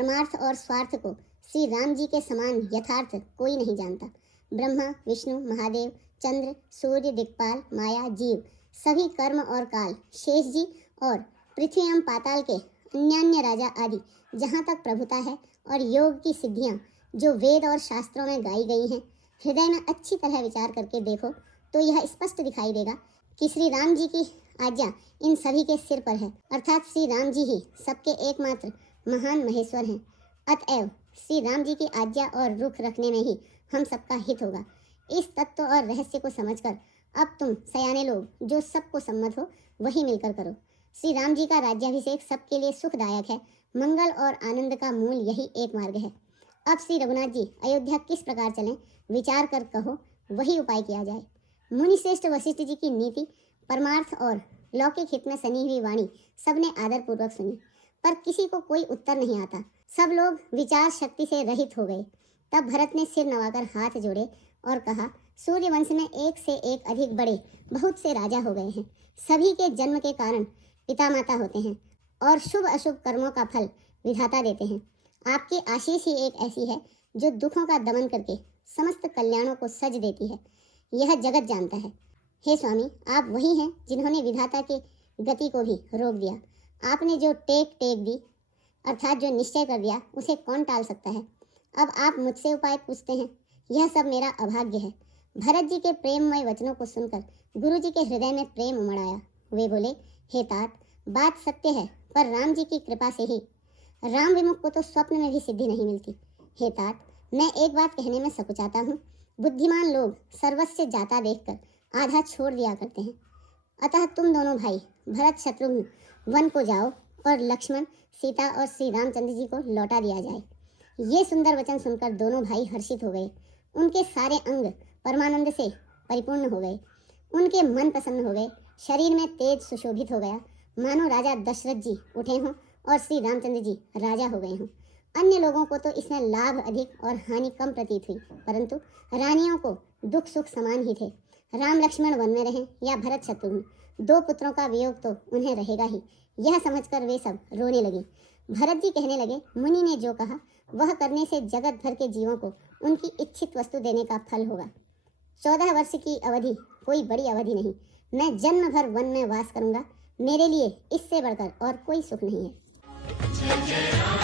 परमार्थ और स्वार्थ को श्री राम जी के समान यथार्थ कोई नहीं जानता। ब्रह्मा, विष्णु, महादेव, चंद्र, सूर्य, दिक्पाल, माया, जीव, सभी कर्म और काल, शेष जी और पृथ्वी एवं पाताल के अन्यान्य राजा आदि जहाँ तक प्रभुता है और योग की सिद्धियाँ जो वेद और शास्त्रों में गाई गई हैं, हृदय में अच्छी तरह विचार करके देखो तो यह स्पष्ट दिखाई देगा कि श्री राम जी की आज्ञा इन सभी के सिर पर है, अर्थात श्री राम जी ही सबके एकमात्र महान महेश्वर हैं। अतएव श्री राम जी की आज्ञा और रुख रखने में ही हम सबका हित होगा। इस तत्व और रहस्य को समझकर अब तुम सयाने लोग जो सबको सम्मत हो वही मिलकर करो। श्री राम जी का राज्याभिषेक सबके लिए सुखदायक है। मंगल और आनंद का मूल यही एक मार्ग है। अब श्री रघुनाथ जी अयोध्या किस प्रकार चलें, विचार कर कहो, वही उपाय किया जाए। मुनिश्रेष्ठ वशिष्ठ जी की नीति, परमार्थ और लौकिक हित में सनी हुई वाणी सबने आदर पूर्वक सुनी, पर किसी को कोई उत्तर नहीं आता। सब लोग विचार शक्ति से रहित हो गए। तब भरत ने सिर नवाकर हाथ जोड़े और कहा, सूर्यवंश में एक से एक अधिक बड़े बहुत से राजा हो गए हैं। सभी के जन्म के कारण पिता माता होते हैं और शुभ अशुभ कर्मों का फल विधाता देते हैं। आपकी आशीष ही एक ऐसी है जो दुखों का दमन करके समस्त कल्याणों को सज देती है। यह जगत जानता है। हे स्वामी, आप वही हैं जिन्होंने विधाता के गति को भी रोक दिया। आपने जो टेक दी, अर्थात जो निश्चय कर दिया, उसे कौन टाल सकता है। अब आप मुझसे उपाय पूछते हैं, यह सब मेरा अभाग्य है। भरत जी के प्रेममय वचनों को सुनकर गुरु जी के हृदय में प्रेम उमड़ आया। वे बोले, हे तात, बात सत्य है, पर राम जी की कृपा से ही। राम विमुख को तो स्वप्न में भी सिद्धि नहीं मिलती। हे तात, मैं एक बात कहने में सकुचाता हूँ। बुद्धिमान लोग सर्वस्व जाता देखकर आधा छोड़ दिया करते हैं। अतः तुम दोनों भाई भरत शत्रुघ्न वन को जाओ और लक्ष्मण, सीता और श्री रामचंद्र जी को लौटा दिया जाए। ये सुंदर वचन सुनकर दोनों भाई हर्षित हो गए। उनके सारे अंग परमानंद से परिपूर्ण हो गए। उनके मन प्रसन्न हो गए। शरीर में तेज सुशोभित हो गया, मानो राजा दशरथ जी उठे हों और श्री रामचंद्र जी राजा हो गए हों। अन्य लोगों को तो इसमें लाभ अधिक और हानि कम प्रतीत हुई, परंतु रानियों को दुख सुख समान ही थे। राम लक्ष्मण वन में रहें या भरत शत्रुघ्न, दो पुत्रों का वियोग तो उन्हें रहेगा ही। यह समझकर वे सब रोने लगे। भरत जी कहने लगे, मुनि ने जो कहा वह करने से जगत भर के जीवों को उनकी इच्छित वस्तु देने का फल होगा। 14 वर्ष की अवधि कोई बड़ी अवधि नहीं। मैं जन्म भर वन में वास करूंगा। मेरे लिए इससे बढ़कर और कोई सुख नहीं है।